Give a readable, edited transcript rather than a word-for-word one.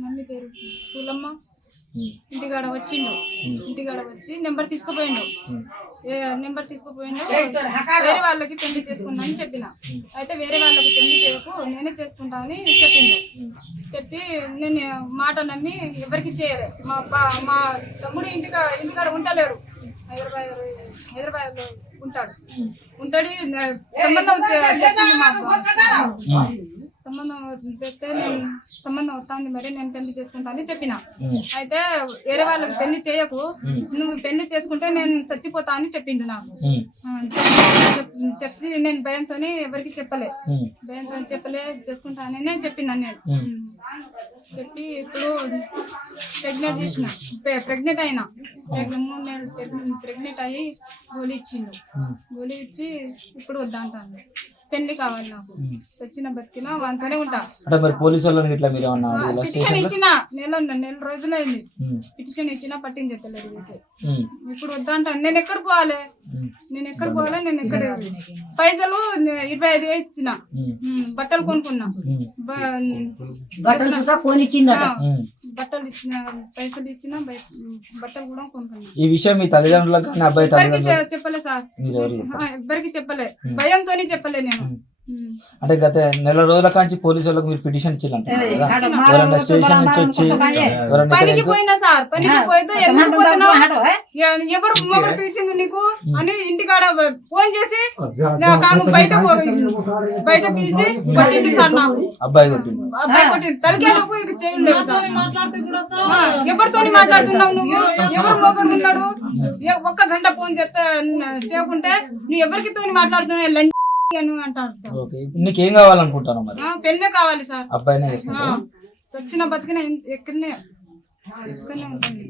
Mummy పేరు పూలమ్మ. ఇంటికాడ వచ్చిండు, ఇంటికాడ వచ్చి నెంబర్ తీసుకుపోయిండు. వేరే వాళ్ళకి పెళ్లి చేసుకున్నా అని చెప్పిన. అయితే వేరే వాళ్ళకి పెళ్లి చేయకు, నేనే చేసుకుంటా అని చెప్పిండు. చెప్పి నేను మాట నమ్మి ఎవరికి చేయలే. మా తమ్ముడు ఇంటికాడ ఉంటలేడు, హైదరాబాద్ లో ఉంటాడు. సంబంధం తెచ్చింది మాకు. సంబంధం తెస్తే నేను సంబంధం వస్తాను, మరి నేను పెళ్లి చేసుకుంటా అని చెప్పిన. అయితే వేరే వాళ్ళకి పెళ్లి చేయకు, నువ్వు పెళ్లి చేసుకుంటే నేను చచ్చిపోతా అని చెప్పిండు నాకు. చెప్పి నేను భయంతో ఎవరికి చెప్పలే చేసుకుంటా అని నేను చెప్పిన. నేను చెప్పి ఇప్పుడు ప్రెగ్నెంట్ అయినా 3 నెలలు ప్రెగ్నెంట్ అయ్యి గోళీ ఇచ్చిండు. గోళీ ఇచ్చి ఇప్పుడు వద్దా అంటాను. పెళ్లి కావాలి నాకు, చచ్చిన బతికినా వాంతోనే ఉంటా. పిటిషన్ ఇచ్చిన నెల రోజులైంది. పిటిషన్ ఇచ్చినా పట్టింది చెప్పలేదు. ఇప్పుడు వద్దా అంటాను. నేను ఎక్కడ పోవాలి, నేను ఎక్కడ పైసలు 25,000 ఇచ్చిన, బట్టలు కొనుక్కున్నా. బట్టలు ఇచ్చిన, పైసలు ఇచ్చిన, బట్టలు కూడా కొనుక్కున్నా. ఈ విషయం మీ తల్లిదండ్రులకు చెప్పలే సార్, ఎవ్వరికి చెప్పలే, భయంతోనే చెప్పలే నేను. అంటే గత నెల రోజుల కాంచి పోలీసు వాళ్ళకి మీరు పిటిషన్ ఇచ్చిందంట. స్టేషన్ నుంచి వచ్చి పనికి పోయినా సార్, పనికి పోయితే ఎందుకు పోతున్నావు, ఎవరు మొగడు పిలిచింది నీకు అని ఇంటికాడ ఫోన్ చేసి బయట పిలిచి కొట్టిండు సార్. నాకు అబ్బాయి కొట్టిండు, తలకేళ్ళకు ఇక చేయలేదు సార్. ఎవరితో మాట్లాడుతున్నావు నువ్వు, ఎవరు మొగడు ఉన్నాడు, 1 గంట ఫోన్ చేయకుంటే నువ్వు ఎవరికితో మాట్లాడుతున్నావు అంటారు. నీకేం కావాలనుకుంటాను మరి? పెళ్ళే కావాలి సార్. అబ్బాయినే వచ్చిన బతికిన ఎక్కడనే ఉంటుంది.